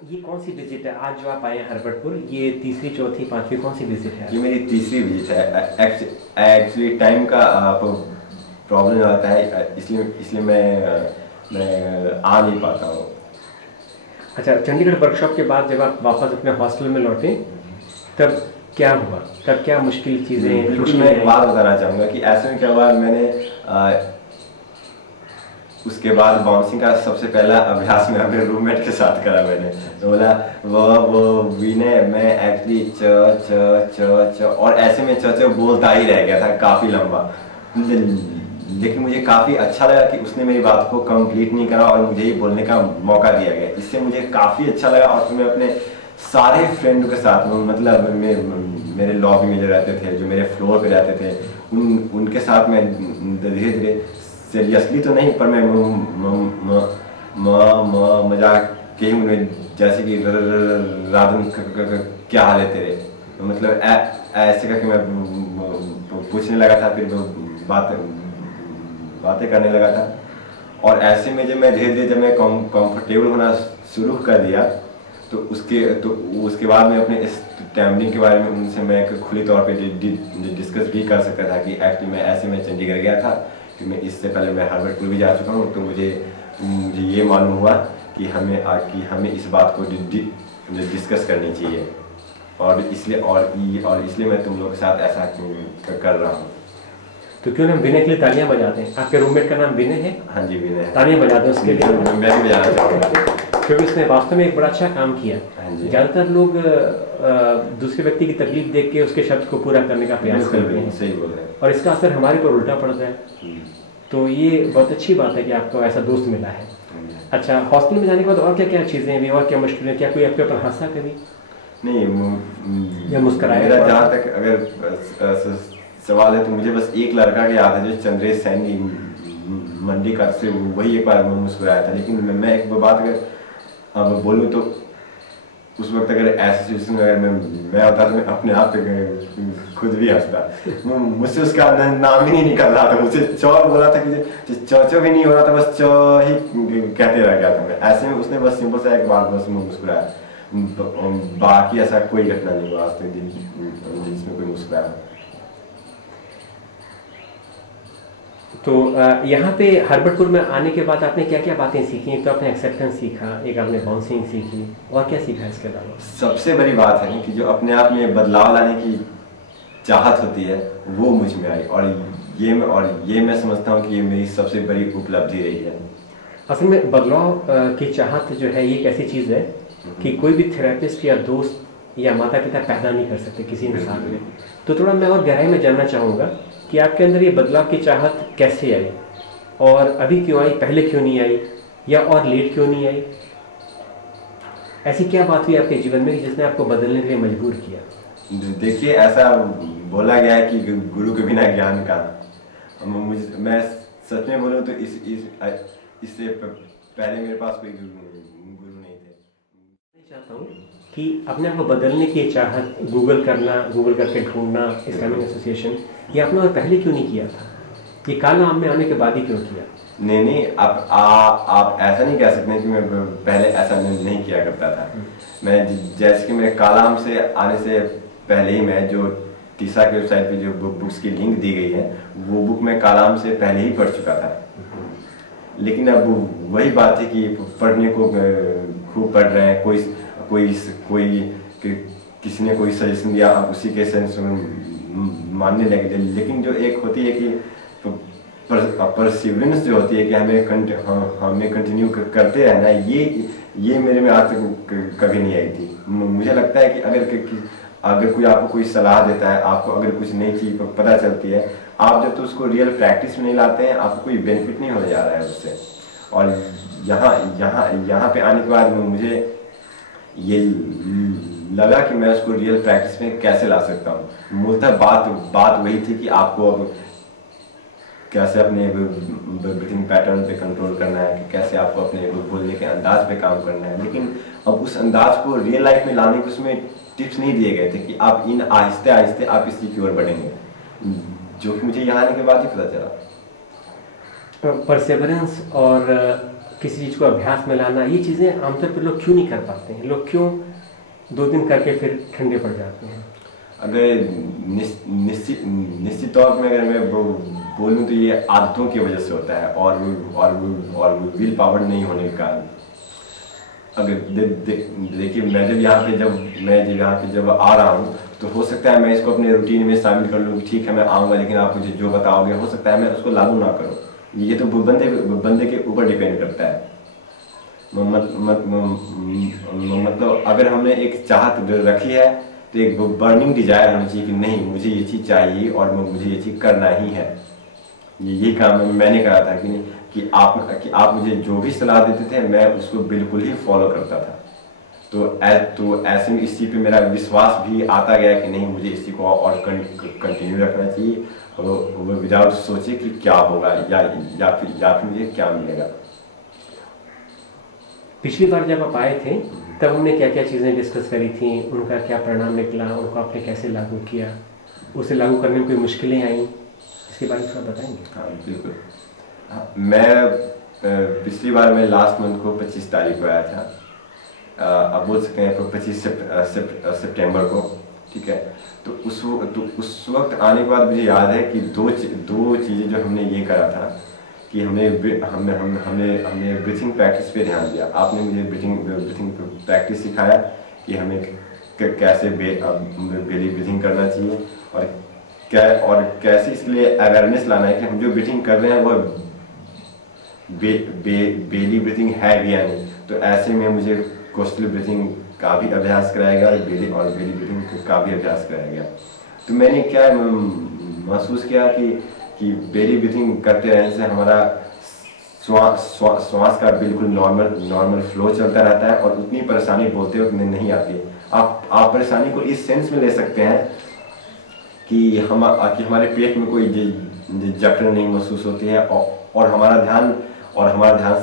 ये कौन सी विजिट है आज जो आप आए हैं हरबटपुर? ये तीसरी, चौथी, पांचवी कौन सी विजिट है? ये मेरी तीसरी विजिट है। एक्चुअली टाइम का प्रॉब्लम आता है, इसलिए इसलिए मैं आ नहीं पाता हूँ। अच्छा, चंडीगढ़ वर्कशॉप के बाद जब आप वापस अपने हॉस्टल में लौटे तब क्या हुआ? तब क्या मुश्किल चीज़ें? बिल्कुल, मैं एक बात बताना चाहूँगा कि ऐसे में क्या हुआ। मैंने उसके बाद बाउंसिंग का सबसे पहला अभ्यास मैं अपने रूममेट के साथ करा। मैंने तो बोला वो विनय, मैं एक्चुअली च च च च और ऐसे में च च बोलता ही रह गया था काफ़ी लंबा। लेकिन मुझे काफ़ी अच्छा लगा कि उसने मेरी बात को कंप्लीट नहीं करा और मुझे ही बोलने का मौका दिया गया। इससे मुझे काफ़ी अच्छा लगा और फिर मैं अपने सारे फ्रेंड के साथ मतलब मेरे लॉबी में जो रहते थे, जो मेरे फ्लोर पे रहते थे, उनके साथ मैं धीरे धीरे, सीरियसली तो नहीं पर मैं मजाक के ही उन्हें, जैसे कि राधन क्या हाल है तेरे, मतलब ऐसे करके मैं पूछने लगा था। फिर बातें करने लगा था और ऐसे में जब मैं धीरे धीरे जब मैं कंफर्टेबल होना शुरू कर दिया तो उसके बाद मैं अपने इस टैमलिंग के बारे में उनसे मैं खुली तौर पे डिस्कस भी कर सकता था कि एक्चुअली मैं ऐसे में चंडीगढ़ गया था कि मैं इससे पहले मैं हरबटपुर भी जा चुका हूँ। तो मुझे ये मालूम हुआ कि हमें इस बात को डिस्कस करनी चाहिए और इसलिए मैं तुम लोग के साथ ऐसा कर रहा हूँ। तो क्यों ना हम विनय के लिए तालियां बजाते हैं? आपके रूममेट का नाम विनय है? हाँ जी, विनय है। तालियां बजाते हैं उसके लिए। मैं भी बजाना चाहूँगा क्योंकि उसने वास्तव में एक बड़ा अच्छा काम किया। हाँ जी। ज़्यादातर लोग दूसरे व्यक्ति की तकलीफ देख के उसके शब्द को पूरा करने का प्रयास करते हैं। सही बोल रहे हैं। और इसका असर हमारे पर उल्टा पड़ रहा है। तो ये बहुत अच्छी बात है कि आपको ऐसा दोस्त मिला है। अच्छा, हॉस्टल में जाने के बाद और क्या क्या चीज़ें हुई और क्या मुश्किलें? क्या कोई आपके ऊपर हंसा कभी? नहीं, या मुस्कुराया? मेरा जहाँ तक अगर सवाल है तो मुझे बस एक लड़का याद है जो चंद्रेश सैनी मंडी का से, वही एक बार मुस्कुराया था। लेकिन मैं एक बात अगर अब बोलूँ तो उस वक्त अगर ऐसी सिचुएशन में अगर मैं होता तो मैं अपने आप पे खुद भी हंसता। मुझसे उसका नाम ही नहीं निकल रहा था, मुझसे चौ बोला था कि चौ भी नहीं हो रहा था, बस चौ ही कहते रह गया था मैं। ऐसे में उसने बस सिंपल सा एक बात बस मुस्कुराया, बाकी ऐसा कोई घटना नहीं हुआ आज तक जिसमें कोई मुस्कुराया। तो यहाँ पे हरबटपुर में आने के बाद आपने क्या क्या बातें सीखी? एक तो आपने एक्सेप्टेंस सीखा, एक आपने बाउंसिंग सीखी, और क्या सीखा इसके अलावा? सबसे बड़ी बात है कि जो अपने आप में बदलाव लाने की चाहत होती है वो मुझ में आई और ये मैं समझता हूँ कि ये मेरी सबसे बड़ी उपलब्धि रही है। असल में बदलाव की चाहत जो है ये एक ऐसी चीज़ है कि कोई भी थेरेपिस्ट या दोस्त या माता पिता पैदा नहीं कर सकते किसी इंसान में। तो थोड़ा मैं और गहराई में जानना चाहूँगा कि आपके अंदर ये बदलाव की चाहत कैसे आई और अभी क्यों आई, पहले क्यों नहीं आई, या और लेट क्यों नहीं आई? ऐसी क्या बात हुई आपके जीवन में जिसने आपको बदलने के लिए मजबूर किया? देखिए, ऐसा बोला गया है कि गुरु के बिना ज्ञान का। मैं सच में बोलूँ तो इससे पहले मेरे पास कोई गुरु नहीं थे। मैं चाहता हूँ कि अपने आप को बदलने की चाहत, गूगल करना, गूगल करके ढूंढना इस्लामिक एसोसिएशन, ये आपने और पहले क्यों नहीं किया था? ये काला आम में आने के बाद ही क्यों किया? नहीं, आप ऐसा नहीं कह सकते कि मैं पहले ऐसा नहीं किया करता था। मैं जैसे कि मेरे काला आम से आने से पहले ही मैं जो टीसा की वेबसाइट पे जो बुक्स की लिंक दी गई है वो बुक मैं काला आम से पहले ही पढ़ चुका था। लेकिन अब वही बात है कि पढ़ने को खूब पढ़ रहे हैं, कोई किसी ने कोई सजेशन दिया, आप उसी के सेंस मानने लगे। लेकिन जो एक होती है कि परसिवरेंस जो होती है कि हमें कंटिन्यू करते रहना, ये मेरे में आज तक कभी नहीं आई थी। मुझे लगता है कि अगर कोई आपको कोई सलाह देता है, आपको अगर कुछ नई चीज़ पता चलती है, आप जब तो उसको रियल प्रैक्टिस में नहीं लाते हैं, आपको कोई बेनिफिट नहीं होने जा रहा है उससे। और यहाँ पे आने के बाद मुझे ये लगा कि मैं उसको रियल प्रैक्टिस में कैसे ला सकता हूँ। मूलतः बात वही थी कि आपको अब कैसे अपने ब्रीथिंग पैटर्न पे कंट्रोल करना है, कि कैसे आपको अपने बोलने के अंदाज पे काम करना है। लेकिन अब उस अंदाज को रियल लाइफ में लाने के उसमें टिप्स नहीं दिए गए थे कि आप इन आहिस्ते आहिस्ते आप इसकी की ओर बढ़ेंगे, जो कि मुझे यहाँ आने के बाद ही पता चला। परसेवरेंस और किसी चीज़ को अभ्यास में लाना, ये चीज़ें आमतौर पर लोग क्यों नहीं कर पाते हैं? लोग क्यों 2 दिन करके फिर ठंडे पड़ जाते हैं? अगर निश्चित तौर पर अगर मैं बोलूँ तो ये आदतों की वजह से होता है और विल पावर नहीं होने के कारण। अगर देखिए मैं जब यहाँ पे जब आ रहा हूँ तो हो सकता है मैं इसको अपने रूटीन में शामिल कर लूँ, ठीक है मैं आऊँगा, लेकिन आप मुझे जो बताओगे हो सकता है मैं उसको लागू ना करूँ। ये तो बंदे के ऊपर डिपेंड करता है। मतलब अगर हमने एक चाहत रखी है तो एक बर्निंग डिजायर होनी चाहिए कि नहीं मुझे ये चीज़ चाहिए और मुझे ये चीज़ करना ही है। यही काम मैंने करा था कि आप मुझे जो भी सलाह देते थे मैं उसको बिल्कुल ही फॉलो करता था। तो ऐसे में इस चीज़ पे मेरा विश्वास भी आता गया कि नहीं मुझे इसी को और कंटिन्यू रखना चाहिए, और वो विदाउट सोचे कि क्या होगा या फिर मुझे क्या मिलेगा। पिछली बार जब आप आए थे तब हमने क्या क्या चीज़ें डिस्कस करी थी, उनका क्या परिणाम निकला, उनको आपने कैसे लागू किया, उसे लागू करने में कोई मुश्किलें आई, इसके बारे में थोड़ा बताएंगे? हाँ बिल्कुल। मैं पिछली बार मैं लास्ट मंथ को 25 तारीख को आया था, अब बोल सकते हैं 25 सितंबर को, ठीक है। तो उस वक्त आने के बाद मुझे याद है कि दो चीज़ें जो हमने ये करा था कि हमने ब्रीथिंग प्रैक्टिस पे ध्यान दिया। आपने मुझे ब्रीथिंग प्रैक्टिस सिखाया कि हमें कैसे बेली ब्रीथिंग करना चाहिए और कैसे इसलिए अवेयरनेस लाना है कि हम जो ब्रीथिंग कर रहे हैं वो बेली ब्रीथिंग है भी या नहीं। तो ऐसे में मुझे कोस्टल ब्रीथिंग का भी अभ्यास कराया गया और बेली ब्रीथिंग का भी अभ्यास कराया गया। तो मैंने क्या महसूस किया कि बेली ब्रीथिंग करते रहने से हमारा श्वास का बिल्कुल नॉर्मल फ्लो चलता रहता है और उतनी परेशानी बोलते वक्त नहीं आती। आप परेशानी को इस सेंस में ले सकते हैं कि हमारे पेट में कोई जकड़न नहीं महसूस होती है और हमारा ध्यान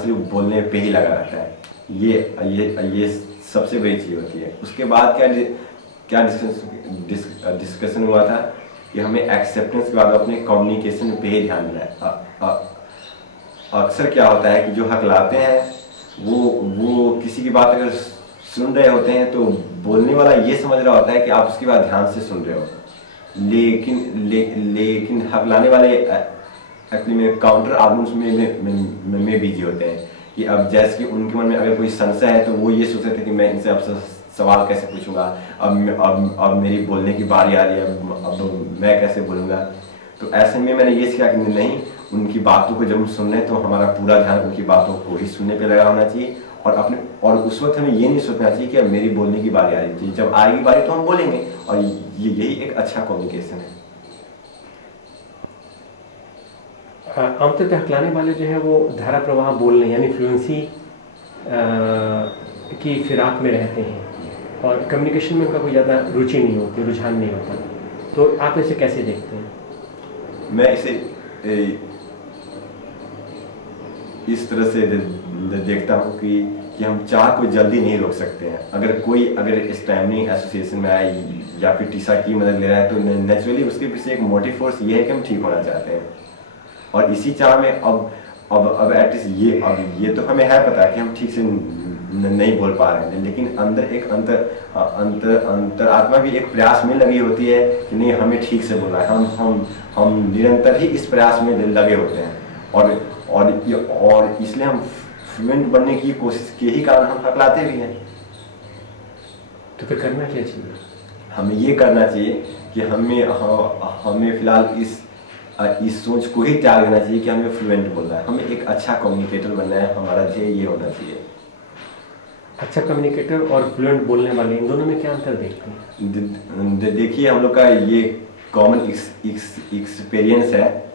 सिर्फ बोलने पे ही लगा रहता है। ये सबसे बड़ी चीज़ होती है। उसके बाद क्या डिस्कशन हुआ था कि हमें एक्सेप्टेंस के बाद अपने कम्युनिकेशन पे ही ध्यान देना है। अक्सर क्या होता है कि जो हकलाते हैं वो किसी की बात अगर सुन रहे होते हैं तो बोलने वाला ये समझ रहा होता है कि आप उसकी बात ध्यान से सुन रहे हो, लेकिन हकलाने वाले एक्चुअली में काउंटर आर्गुमेंट्स में बिजी होते हैं कि अब जैसे कि उनके मन में अगर कोई संशय है तो वो ये सोचते थे कि मैं इनसे अब सवाल कैसे पूछूंगा, अब मेरी बोलने की बारी आ रही है, अब मैं कैसे बोलूँगा। तो ऐसे में मैंने ये सीखा कि नहीं, उनकी बातों को जब हम सुन रहे हैं तो हमारा पूरा ध्यान उनकी बातों को ही सुनने पे लगा होना चाहिए और उस वक्त हमें ये नहीं सोचना चाहिए कि अब मेरी बोलने की बारी आ रही है। जब आएगी बारी तो हम बोलेंगे और यही एक अच्छा कम्युनिकेशन है। आमतौर पर हकलाने वाले जो है वो धारा प्रवाह बोलने यानी फ्लुएंसी की फिराक में रहते हैं और कम्युनिकेशन में उनका कोई ज़्यादा रुचि नहीं होती, रुझान नहीं होता। तो आप इसे कैसे देखते हैं? मैं इसे इस तरह से देखता हूँ कि हम चाह को जल्दी नहीं रोक सकते हैं। अगर स्टैमिंग एसोसिएशन में आए या फिर टीसा की मदद ले रहा है तो नेचुरली उसके पीछे एक मोटिव फोर्स ये है कि हम ठीक होना चाहते हैं और इसी चाह में अब एटलीस्ट ये तो हमें है पता कि हम ठीक से नहीं बोल पा रहे हैं, लेकिन अंदर एक अंतरात्मा भी एक प्रयास में लगी होती है कि नहीं हमें ठीक से बोलना है। हम निरंतर ही इस प्रयास में लगे होते हैं और इसलिए हम फ्लुएंट बनने की कोशिश के ही कारण हम हकलाते भी हैं। तो फिर करना क्या चाहिए? हमें ये करना चाहिए कि हमें फिलहाल इस सोच को ही त्याग देना चाहिए कि हमें फ्लुएंट बोलना है, हमें एक अच्छा कम्युनिकेटर बनना है, हमारा ध्येय ये होना चाहिए। अच्छा कम्युनिकेटर और फ्लुएंट बोलने वाले, इन दोनों में क्या अंतर देखते हैं? देखिए हम लोग का ये कॉमन एक्सपीरियंस है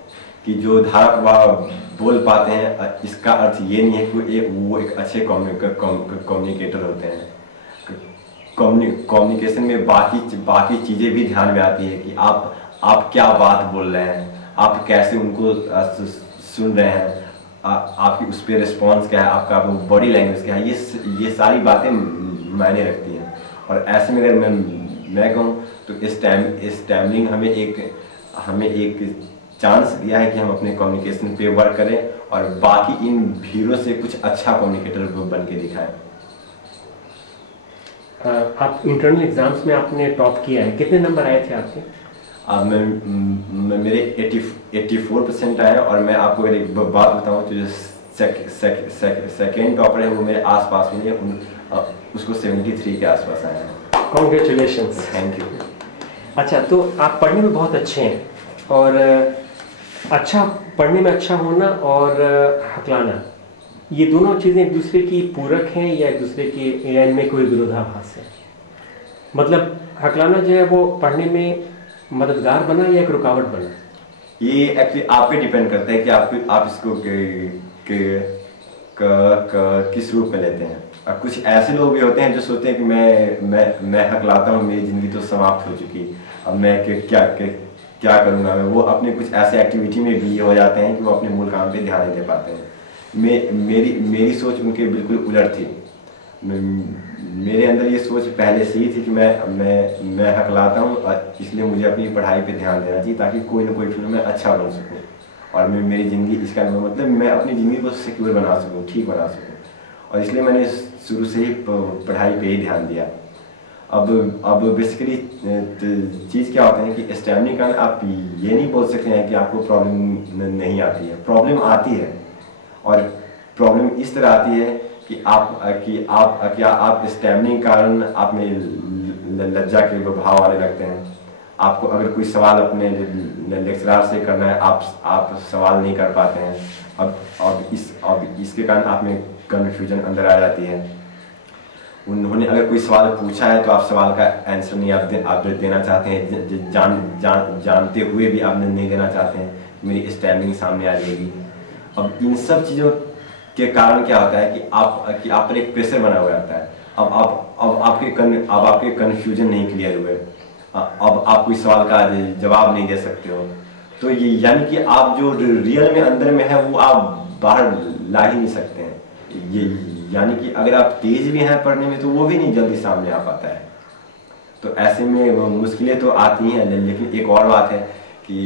कि जो धारा प्रवाह बोल पाते हैं इसका अर्थ ये नहीं है कि वो एक अच्छे कम्युनिकेटर होते हैं। कम्युनिकेशन में बाकी चीज़ें भी ध्यान में आती है कि आप क्या बात बोल रहे हैं, आप कैसे उनको सुन रहे हैं, आपकी उस पर रिस्पॉन्स क्या है, आपका बॉडी लैंग्वेज क्या है, ये सारी बातें मायने रखती हैं। और ऐसे में अगर मैं कहूँ तो स्टैमरिंग हमें एक चांस दिया है कि हम अपने कम्युनिकेशन पे वर्क करें और बाकी इन भीड़ों से कुछ अच्छा कम्युनिकेटर बन के दिखाएं। आप इंटरनल एग्जाम्स में आपने टॉप किया है, कितने नंबर आए थे आपके? अब मेरे 84% आए और मैं आपको अगर एक बात बताऊं तो जो सेकेंड टॉपर है वो मेरे आसपास में है, उसको 73 के आसपास आए हैं। कॉन्ग्रेचुलेशंस। Thank you. अच्छा, तो आप पढ़ने में बहुत अच्छे हैं और अच्छा पढ़ने में अच्छा होना और हकलाना, ये दोनों चीज़ें एक दूसरे की पूरक हैं या एक दूसरे के में कोई विरोधाभास है? मतलब हकलाना जो है वो पढ़ने में मददगार बना या एक रुकावट बना? ये एक्चुअली आप पे डिपेंड करता है कि आप इसको किस रूप में लेते हैं। और कुछ ऐसे लोग भी होते हैं जो सोचते हैं कि मैं हकलाता हूँ, मेरी ज़िंदगी तो समाप्त हो चुकी, अब मैं क्या करूँगा। वो अपने कुछ ऐसे एक्टिविटी में भी हो जाते हैं कि वो अपने मूल काम पे ध्यान नहीं दे पाते हैं। मेरी सोच उनके बिल्कुल उलट थी। मेरे अंदर ये सोच पहले से ही थी कि मैं हकलाता हूँ और इसलिए मुझे अपनी पढ़ाई पे ध्यान देना चाहिए ताकि कोई ना कोई फील्ड में अच्छा बन सकूँ और मेरी ज़िंदगी, इसका मतलब मैं अपनी ज़िंदगी को सिक्योर बना सकूँ, ठीक बना सकूँ। और इसलिए मैंने शुरू से ही पढ़ाई पे ही ध्यान दिया। अब बेसिकली चीज़ क्या होता है कि स्टैमिना का आप ये नहीं बोल सकते हैं कि आपको प्रॉब्लम नहीं आती है। प्रॉब्लम आती है और प्रॉब्लम इस तरह आती है कि आप स्टैमिना के कारण आप में लज्जा के भाव आने लगते हैं। आपको अगर कोई सवाल अपने लेक्चरार से करना है, आप सवाल नहीं कर पाते हैं। अब इसके कारण आप में कन्फ्यूजन अंदर आ जाती है। उन्होंने अगर कोई सवाल पूछा है तो आप सवाल का आंसर नहीं आप देना चाहते हैं, जानते हुए भी आप नहीं देना चाहते हैं, मेरी स्टैंडिंग सामने आ जाएगी। अब इन सब चीज़ों के कारण क्या होता है कि आप पर एक प्रेशर बना हुआ रहता है। अब आपके कन्फ्यूजन नहीं क्लियर हुए, अब आप कोई सवाल का जवाब नहीं दे सकते हो, तो ये यानी कि आप जो रियल में अंदर में है वो आप बाहर ला ही नहीं सकते हैं। ये यानी कि अगर आप तेज भी हैं पढ़ने में तो वो भी नहीं जल्दी सामने आ पाता है। तो ऐसे में मुश्किलें तो आती हैं, लेकिन एक और बात है कि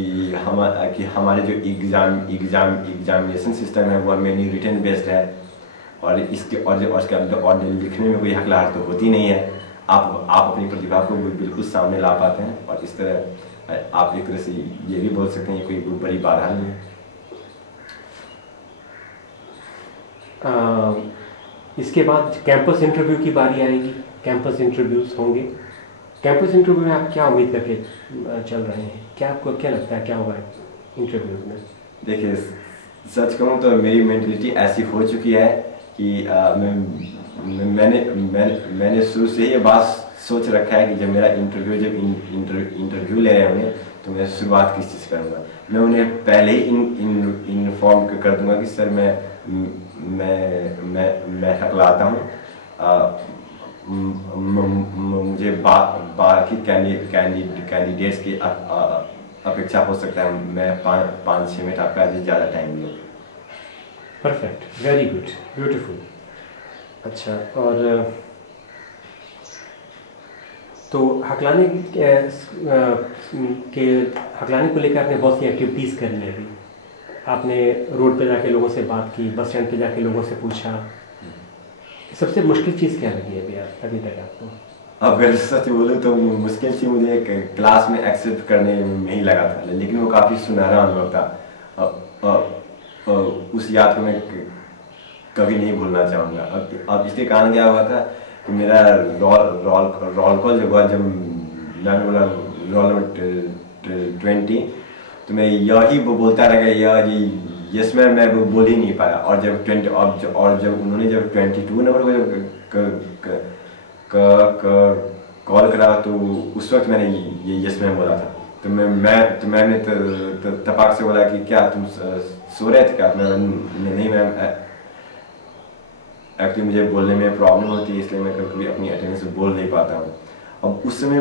हमारे जो एग्जामिनेशन सिस्टम है वो मेनली रिटन बेस्ड है और इसके और लिखने में कोई हकलाहट तो होती नहीं है। आप अपनी प्रतिभा को बिल्कुल सामने ला पाते हैं और इस तरह आप एक तरह से ये भी बोल सकते हैं कोई बड़ी बाधा नहीं है। इसके बाद कैंपस इंटरव्यू की बारी आएगी, कैंपस इंटरव्यूज होंगे। कैंपस इंटरव्यू में आप क्या उम्मीद करके चल रहे हैं? आपको क्या लगता है क्या होगा इंटरव्यू में? देखिए, सच कहूँ तो मेरी मेंटलिटी ऐसी हो चुकी है कि मैंने शुरू से ये बात सोच रखा है कि जब मेरा इंटरव्यू ले रहे होंगे तो मैं शुरुआत किस चीज़ करूँगा। मैं उन्हें पहले ही इन्फॉर्म कर दूंगा कि सर मैं हकलाता हूँ, मुझे बाकी कैंडिडेट्स की अपेक्षा हो सकता है मैं 5-6 मिनट आपका ज़्यादा टाइम लूँ। Perfect, very good, beautiful. अच्छा, और तो हकलाने को लेकर आपने बहुत सी एक्टिविटीज़ कर ली अभी। आपने रोड पे जाके लोगों से बात की, बस स्टैंड पे जाके लोगों से पूछा। सबसे मुश्किल चीज़ क्या लगी अभी तक आपको? अगर सच बोलूँ तो मुश्किल चीज़ मुझे क्लास में एक्सेप्ट करने में ही लगा था, लेकिन वो काफ़ी सुनहरा अनुभव था। उस याद को मैं कभी नहीं भूलना चाहूँगा। अब इसके कारण क्या हुआ था कि मेरा रोल कॉल जब हुआ, जब मैं बोला रोल नंबर 20, तो मैं यही बोलता रह गया यस मैम, मैं वो बोल ही नहीं पाया। और जब 20 और जब उन्होंने जब 22 नंबर को कॉल करा तो उस वक्त मैंने ये यस मैम बोला था। तो मैंने तपाक से बोला कि क्या तुम सो रहे थे क्या? नहीं मैम, एक्चुअली मुझे बोलने में प्रॉब्लम होती है, इसलिए मैं कभी अपनी अटेंडेंस बोल नहीं पाता हूँ। अब उस समय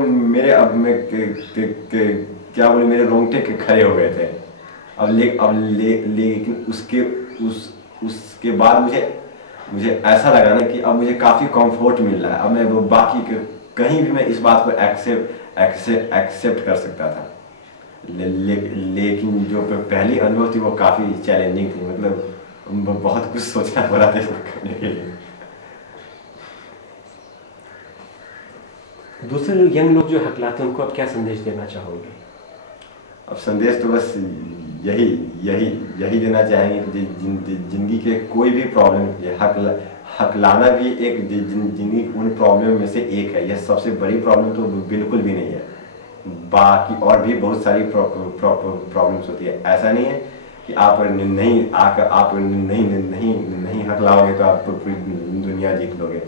क्या बोले, मेरे रोंगटे खड़े हो गए थे। लेकिन उसके बाद मुझे ऐसा लगा ना कि अब मुझे काफ़ी कंफर्ट मिल रहा है। अब मैं बाकी कहीं भी मैं इस बात को एक्सेप्ट कर सकता था। लेकिन जो पहली अनुभव थी वो काफ़ी चैलेंजिंग थी, मतलब बहुत कुछ सोचना पड़ा था इसको करने के लिए। दूसरे यंग लोग जो हकलाते हैं उनको आप क्या संदेश देना चाहोगे? अब संदेश तो बस यही यही यही देना चाहेंगे कि जिंदगी के कोई भी प्रॉब्लम, हकलाना भी एक जिंदगी की उन प्रॉब्लम में से एक है। यह सबसे बड़ी प्रॉब्लम तो बिल्कुल भी नहीं है, बाकी और भी बहुत सारी प्रॉब्लम्स होती है। ऐसा नहीं है कि आप नहीं हकलाओगे तो आप पूरी दुनिया जीत लोगे।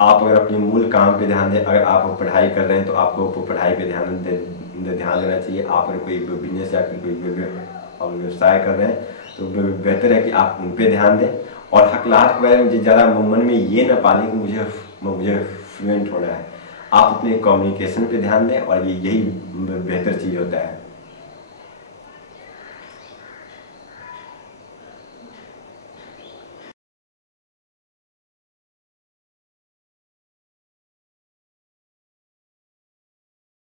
आप अगर अपने मूल काम पे ध्यान दें, अगर आप पढ़ाई कर रहे हैं तो आपको पढ़ाई पे ध्यान देना चाहिए। आप अगर कोई बिजनेस या कोई व्यवसाय कर रहे हैं तो बेहतर है कि आप उन पे ध्यान दें। और हकलाहट के बारे में ज़्यादा मन में ये ना पालें कि मुझे फ्लुएंट होना है। आप अपने कम्युनिकेशन पे ध्यान दें और यही बेहतर चीज़ होता है।